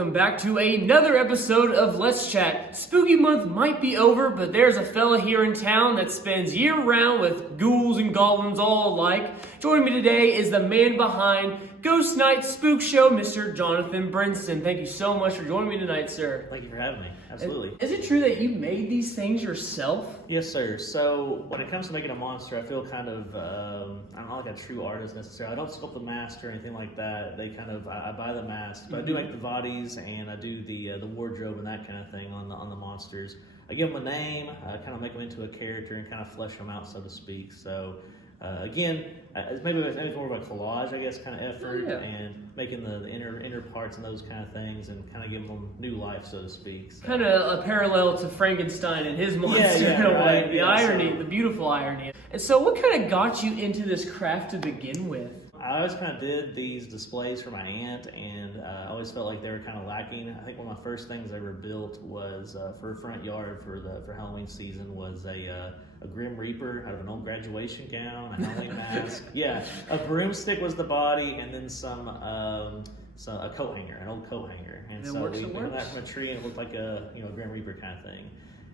welcome back to another episode of Let's Chat. Spooky month might be over, but there's a fella here in town that spends year-round with ghouls and goblins all alike. Joining me today is the man behind Ghost Night Spookshow, Mr. Jonathan Brinson. Thank you so much for joining me tonight, sir. Thank you for having me. Absolutely. Is it true that you made these things yourself? Yes, sir. So when it comes to making a monster, I feel kind of, I'm not like a true artist necessarily. I don't sculpt the mask or anything like that. I buy the mask, but I do make the bodies and I do the wardrobe and that kind of thing on the monsters. I give them a name, kind of make them into a character and kind of flesh them out, so to speak. So again, it's maybe more of a collage, I guess, kind of effort, and making the inner parts and those kind of things, and kind of giving them new life, so to speak. So. Kind of a parallel to Frankenstein and his monster in a way. The irony, the beautiful irony. And so, what kind of got you into this craft to begin with? I always kind of did these displays for my aunt, and I always felt like they were kind of lacking. I think one of my first things I ever built was for a front yard for Halloween season was a Grim Reaper out of an old graduation gown, a Halloween mask. Yeah, a broomstick was the body, and then a coat hanger, an old coat hanger. And so we made that from a tree, and it looked like a Grim Reaper kind of thing.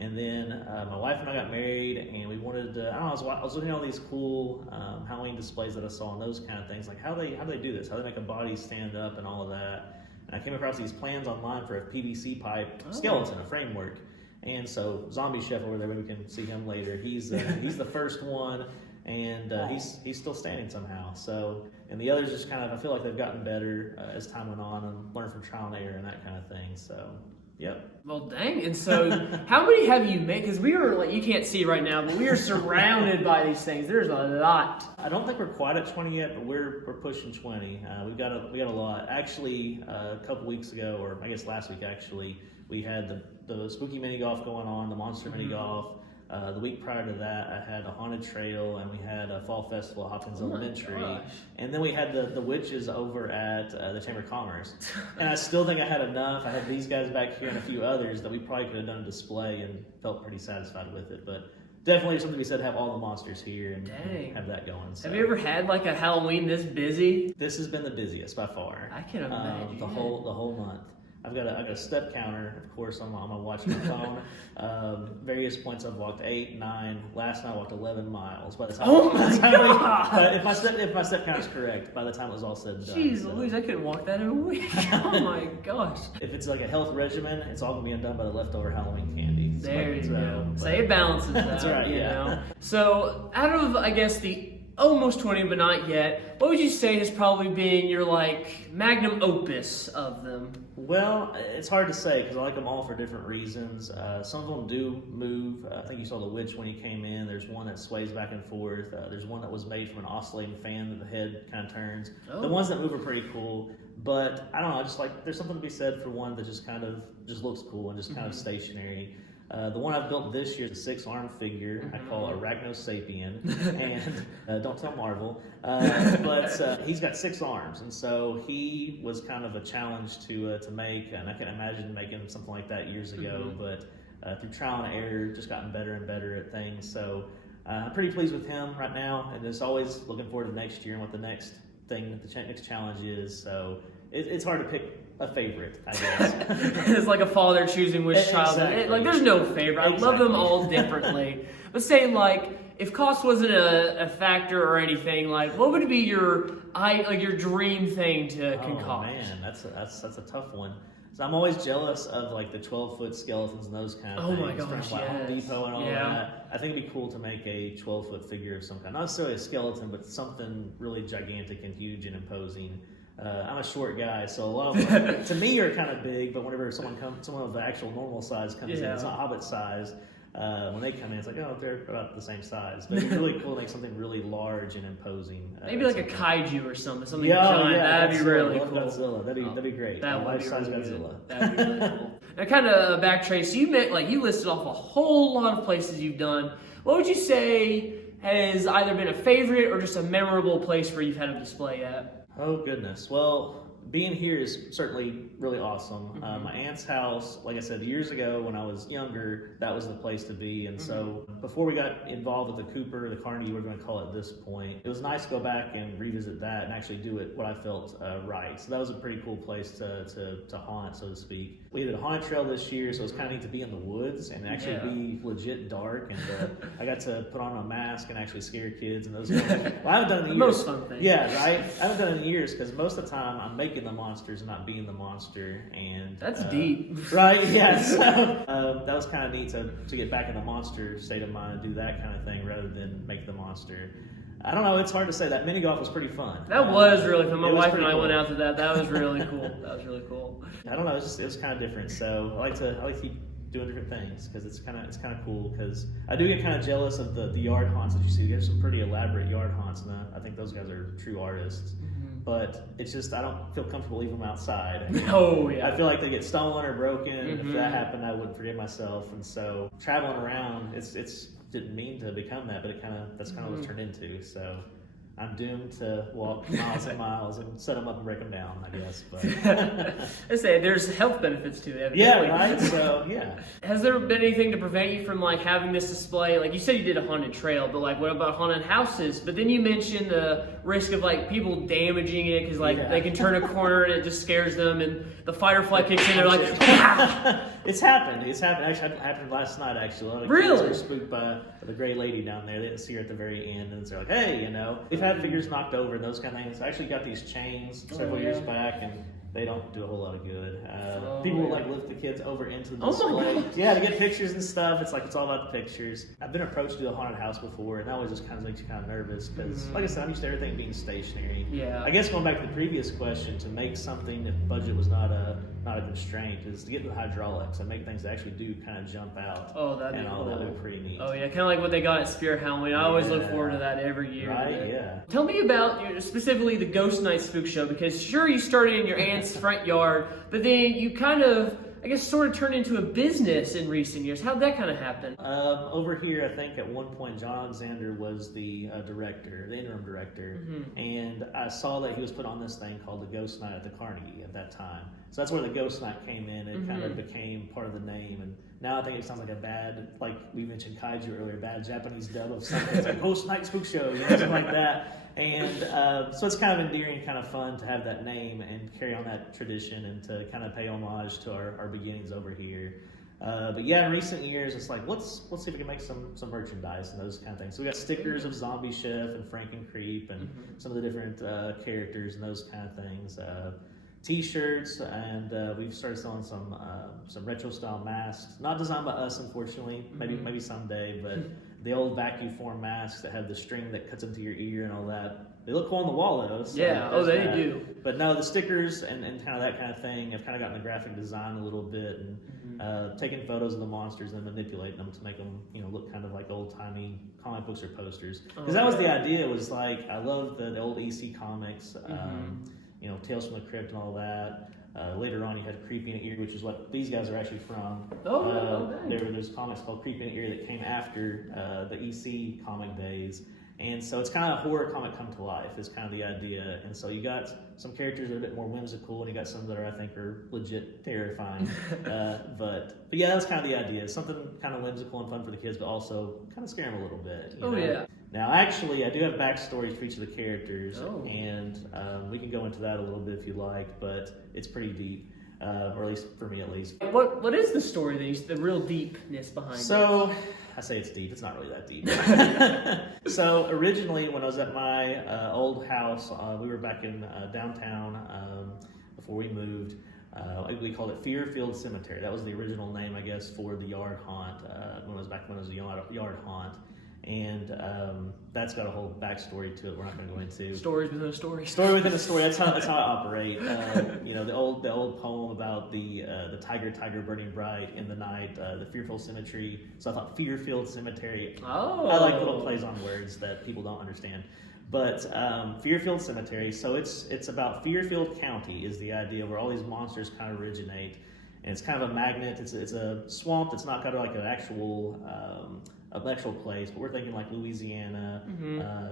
And then my wife and I got married, and we wanted to, I was looking at all these cool Halloween displays that I saw and those kind of things, like how do they do this? How do they make a body stand up and all of that? And I came across these plans online for a PVC pipe skeleton, a framework. And so Zombie Chef over there, maybe we can see him later. He's the first one, and he's still standing somehow. So, and the others just kind of, I feel like they've gotten better as time went on and learned from trial and error and that kind of thing. So. Yep. Well, dang. And so, how many have you made? Because we are, like, you can't see right now, but we are surrounded by these things. There's a lot. I don't think we're quite at 20 yet, but we're pushing 20. We got a lot. Actually, a couple weeks ago, or I guess last week actually, we had the spooky mini golf going on, the monster mini golf. The week prior to that, I had a haunted trail, and we had a fall festival at Hopkins Elementary, and then we had the witches over at the Chamber of Commerce. And I still think I had enough. I had these guys back here and a few others that we probably could have done a display and felt pretty satisfied with it. But definitely something to be said, have all the monsters here and have that going. So. Have you ever had like a Halloween this busy? This has been the busiest by far. I can imagine. The whole month. I've got a step counter, of course, on my watch, my phone. Various points I've walked 8, 9. Last night I walked 11 miles. By the time, if my step count is correct, by the time it was all said and done. Jeez Louise, I couldn't walk that in a week. Oh my gosh. If it's like a health regimen, it's all gonna be undone by the leftover Halloween candy. There you go. Say it balances that. That's right. You know? So out of, I guess, the almost 20, but not yet, what would you say has probably been your like magnum opus of them? Well, it's hard to say because I like them all for different reasons. Some of them do move. I think you saw the witch when you came in. There's one that sways back and forth. There's one that was made from an oscillating fan that the head kind of turns. The ones that move are pretty cool, but I don't know, just like there's something to be said for one that just looks cool and just kind of stationary. The one I've built this year is a 6-armed figure I call Arachnosapien, and don't tell Marvel, but he's got 6 arms, and so he was kind of a challenge to make, and I can imagine making something like that years ago, but through trial and error, just gotten better and better at things, so I'm pretty pleased with him right now, and just always looking forward to next year and what the next thing, the next challenge is, so it's hard to pick a favorite, I guess. It's like a father choosing which child. Like, there's no favorite. I love them all differently. But say, like, if cost wasn't a factor or anything, like, what would be your dream thing to concoct? Oh man, that's a tough one. So I'm always jealous of like the 12-foot skeletons and those kind of things. Oh my gosh, from Home Depot and all that. I think it'd be cool to make a 12-foot figure of some kind. Not necessarily a skeleton, but something really gigantic and huge and imposing. I'm a short guy, so a lot of them, to me, are kind of big. But whenever someone of the actual normal size comes in, it's not Hobbit size. When they come in, it's like, oh, they're about the same size. But it's really cool to make something really large and imposing. Maybe like a kaiju or something giant. That'd be really cool. Godzilla. That'd be great. That would be life-size really Godzilla. That'd be really cool. Now, kind of backtrace. You listed off a whole lot of places you've done. What would you say has either been a favorite or just a memorable place where you've had a display at? Oh goodness. Well, being here is certainly really awesome. My aunt's house, like I said, years ago when I was younger, that was the place to be. And so before we got involved with the Cooper, the Carnegie, we're going to call it at this point, it was nice to go back and revisit that and actually do it what I felt right. So that was a pretty cool place to haunt, so to speak. We did a haunted trail this year, so it was kind of neat to be in the woods and actually be legit dark. And I got to put on a mask and actually scare kids and those kind of things. Well, I haven't done it in years. Most fun thing. Yeah, right? I haven't done it in years because most of the time I'm making the monsters and not being the monster. And that's deep. Right, yeah. So that was kind of neat to get back in the monster state of mind and do that kind of thing rather than make the monster. I don't know, it's hard to say. That mini golf was pretty fun. That was really fun. My wife and I cool. went out to that. That was really cool. That was really cool. I don't know, it was kind of different. So I like to keep doing different things because it's kind of cool. Because I do get kind of jealous of the yard haunts that you see. There's some pretty elaborate yard haunts, and I think those guys are true artists. But it's just I don't feel comfortable leaving them outside. I mean, I feel like they get stolen or broken. If that happened, I would forgive myself. And so traveling around, it's didn't mean to become that, but that's kind of what it's turned into. So I'm doomed to walk miles and miles and set them up and break them down, I guess. But I say there's health benefits to it. Yeah, right. So yeah. Has there been anything to prevent you from like having this display? Like you said, you did a haunted trail, but like what about haunted houses? But then you mentioned the risk of like people damaging it because like they can turn a corner and it just scares them, and the fight or flight kicks in. They're like, It's happened. Actually, it happened last night. Actually, a lot of kids were spooked by the gray lady down there. They didn't see her at the very end, and they're like, "Hey, you know, we've had figures knocked over and those kind of things." I actually got these chains several years back, and they don't do a whole lot of good. People will like lift the kids over into the display. Yeah, to get pictures and stuff. It's all about the pictures. I've been approached to do a haunted house before, and that always just kind of makes you kind of nervous because, like I said, I'm used to everything being stationary. Yeah. I guess going back to the previous question, to make something if budget was not a constraint, is to get the hydraulics and make things that actually do kind of jump out. Oh, that'd be cool. That would be pretty neat. Oh yeah, kind of like what they got at Spirit Halloween. I always look forward to that every year. Right? Yeah. Tell me about specifically the Ghost Night Spookshow, because sure you started in your aunt's front yard, but then you kind of, I guess, sort of turned into a business in recent years. How'd that kind of happen? Over here, I think at one point John Alexander was the director, the interim director, and I saw that he was put on this thing called the Ghost Night at the Carnegie at that time. So that's where the Ghost Night came in. It kind of became part of the name, and now I think it sounds like a bad, like we mentioned kaiju earlier, bad Japanese dub of something. It's like Ghost Night Spookshow, something like that. And so it's kind of endearing, kind of fun to have that name and carry on that tradition and to kind of pay homage to our beginnings over here. But yeah, in recent years, it's like, let's see if we can make some merchandise and those kind of things. So we got stickers of Zombie Chef and Franken Creep and some of the different characters and those kind of things. T-shirts, and we've started selling some retro style masks, not designed by us, unfortunately. Maybe someday, but the old vacuum form masks that have the string that cuts into your ear and all that. They look cool on the wall though. So they do. But no, the stickers and kind of that kind of thing. I've kind of gotten the graphic design a little bit and taking photos of the monsters and manipulating them to make them, look kind of like old timey comic books or posters. Because that was the idea. Was like I love the old EC comics. Tales from the Crypt and all that. Later on, you had Creepy in the Ear, which is what these guys are actually from. There's comics called Creepy in the Ear that came after the EC comic days. And so it's kind of a horror comic come to life is kind of the idea. And so you got some characters that are a bit more whimsical, and you got some that I think are legit terrifying. But yeah, that's kind of the idea. Something kind of whimsical and fun for the kids, but also kind of scare them a little bit. You know? Yeah. Now, actually, I do have backstories for each of the characters, and we can go into that a little bit if you like, but it's pretty deep, or at least for me, at least. What is the story, the real deepness behind it? So, I say it's deep. It's not really that deep. So, originally, when I was at my old house, we were back in downtown before we moved. We called it Fearfield Cemetery. That was the original name, I guess, for the yard haunt when it was a yard haunt. And that's got a whole backstory to it. We're not going to go into stories within a story. Story within a story. That's how I operate. The old poem about the tiger burning bright in the night, the fearful cemetery. So I thought Fearfield Cemetery. I like little plays on words that people don't understand. But Fearfield Cemetery. So it's about Fearfield County is the idea where all these monsters kind of originate. and it's kind of a magnet. It's a swamp that's not got like an actual place, but we're thinking like Louisiana,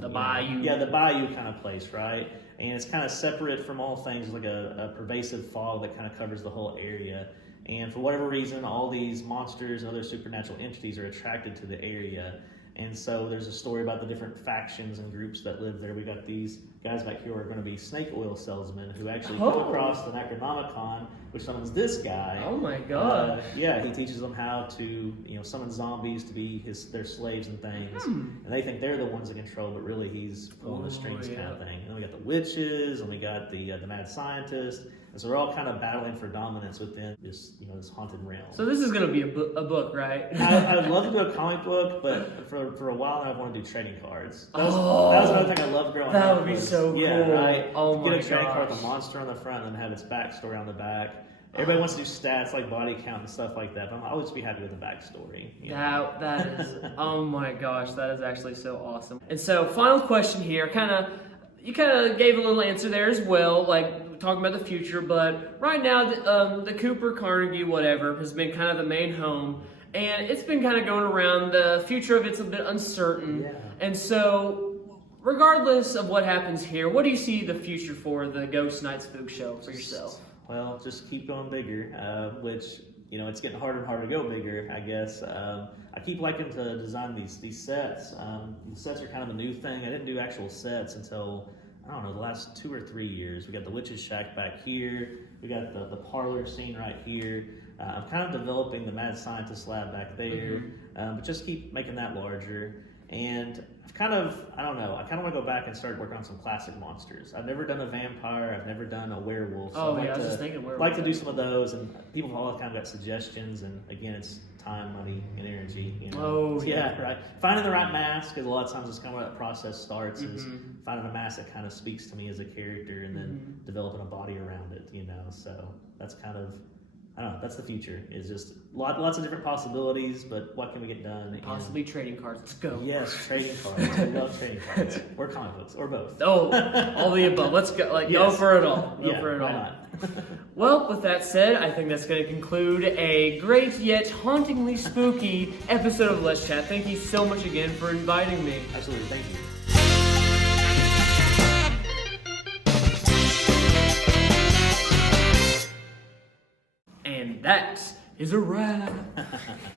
the bayou. Yeah, the bayou kind of place, right? And it's kind of separate from all things, like a pervasive fog that kind of covers the whole area. And for whatever reason, all these monsters and other supernatural entities are attracted to the area. And so there's a story about the different factions and groups that live there. We got these guys back here who are going to be snake oil salesmen who actually come across the Necronomicon, which summons this guy. Oh my god! Yeah, he teaches them how to summon zombies to be their slaves and things, and they think they're the ones in control, but really he's pulling the strings kind of thing. And then we got the witches, and we got the mad scientist. And so we're all kind of battling for dominance within this haunted realm. So this is going to be a book, right? I would love to do a comic book, but for a while now I want to do trading cards. That was another thing I loved growing up. That would be so cool. Yeah, right? Oh my gosh. Get a trading card with a monster on the front and have its backstory on the back. Everybody wants to do stats like body count and stuff like that, but I'll always be happy with the backstory. That is, oh my gosh, that is actually so awesome. And so, final question here, you kind of gave a little answer there as well, like talking about the future, but right now the Cooper, Carnegie, whatever, has been kind of the main home, and it's been kind of going around. The future of it's a bit uncertain, Yeah. And so regardless of what happens here, what do you see the future for the Ghost Night Spookshow for yourself? Well, just keep going bigger, which, it's getting harder and harder to go bigger, I guess. I keep liking to design these sets. The sets are kind of a new thing. I didn't do actual sets until, I don't know, the last 2 or 3 years. We got the Witch's Shack back here. We got the parlor scene right here. I'm kind of developing the Mad Scientist lab back there, but just keep making that larger. And I kind of want to go back and start working on some classic monsters. I've never done a vampire. I've never done a werewolf. So I was just thinking werewolf. Like to do some of those, and people have all kind of got suggestions. And again, it's time, money, and energy. Yeah, right. Finding the right mask, because a lot of times it's kind of where that process starts. Is finding a mask that kind of speaks to me as a character, and then developing a body around it. So that's kind of. I don't know, that's the future. It's just lots of different possibilities, but what can we get done? Possibly trading cards. Let's go. Yes, trading cards. I love trading cards. Or comic books, or both. Oh, all the above. Let's go. Go for it all. Go for it all. Not? Well, with that said, I think that's going to conclude a great yet hauntingly spooky episode of Let's Chat. Thank you so much again for inviting me. Absolutely. Thank you. And that is a wrap.